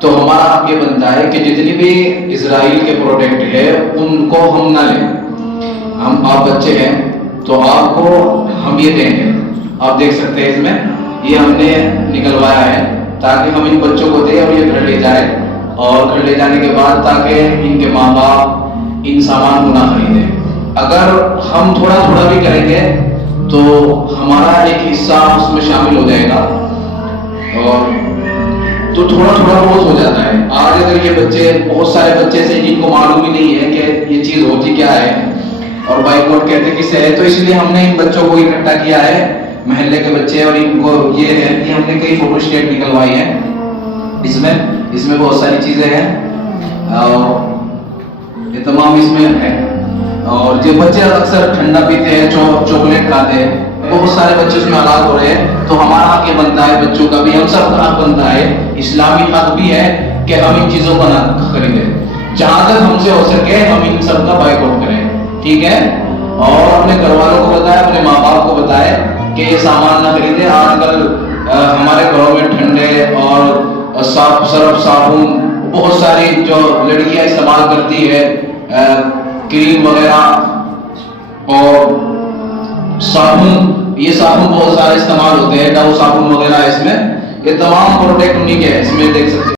تو ہمارا حق یہ بنتا ہے کہ جتنی بھی اسرائیل کے پروڈکٹ ہے ان کو ہم نہ لیں. آپ بچے ہیں تو آپ کو ہم یہ دیں گے. آپ دیکھ سکتے ہیں اس میں یہ ہم نے نکلوایا ہے تاکہ ہم ان بچوں کو دیں اور یہ گھر لے جائیں, اور گھر لے جانے کے بعد تاکہ ان کے ماں باپ ان سامان کو نہ خریدیں. اگر ہم تھوڑا تھوڑا بھی کریں گے تو ہمارا ایک حصہ اس میں شامل ہو جائے گا, اور تو تھوڑا تھوڑا بہت ہو جاتا ہے. آج اگر یہ بچے, بہت سارے بچے سے جن کو معلوم ہی نہیں ہے کہ یہ چیز ہوتی کیا ہے اور بائیکاٹ کہتے کسے ہے, تو اس لیے ہم نے ان بچوں کو اکٹھا کیا ہے, محلے کے بچے, اور ان کو یہ ہے کہ ہم نے کئی فوٹو اسٹیٹ نکلوائی ہیں. اس میں بہت ساری چیزیں ہیں اور یہ تمام اس میں ہے. اور جو بچے اکثر ٹھنڈا پیتے ہیں, چاکلیٹ کھاتے ہیں, بہت سارے بچے اس میں ہلاک ہو رہے ہیں. تو ہمارا حق یہ بنتا ہے, بچوں کا بھی, ہم سب کا حق بنتا ہے, اسلامی حق بھی ہے کہ ہم ان چیزوں کو نہ خریدیں. جہاں تک ہم سے ہو سکے ہم ان سب کا بائیکاٹ کریں, ٹھیک ہے. اور اپنے گھر والوں کو بتائیں, اپنے ماں باپ کو بتائیں کہ یہ سامان نہ خریدیں. آج کل ہمارے گھروں میں ٹھنڈے اور سرف صابن بہت ساری جو لڑکیاں استعمال کرتی ہے, کریم وغیرہ اور صابن, یہ صابن بہت سارے استعمال ہوتے ہیں, ڈو صابن وغیرہ, اس میں یہ تمام پروڈکٹ انہیں کے ہیں. اس میں دیکھ سکتے ہیں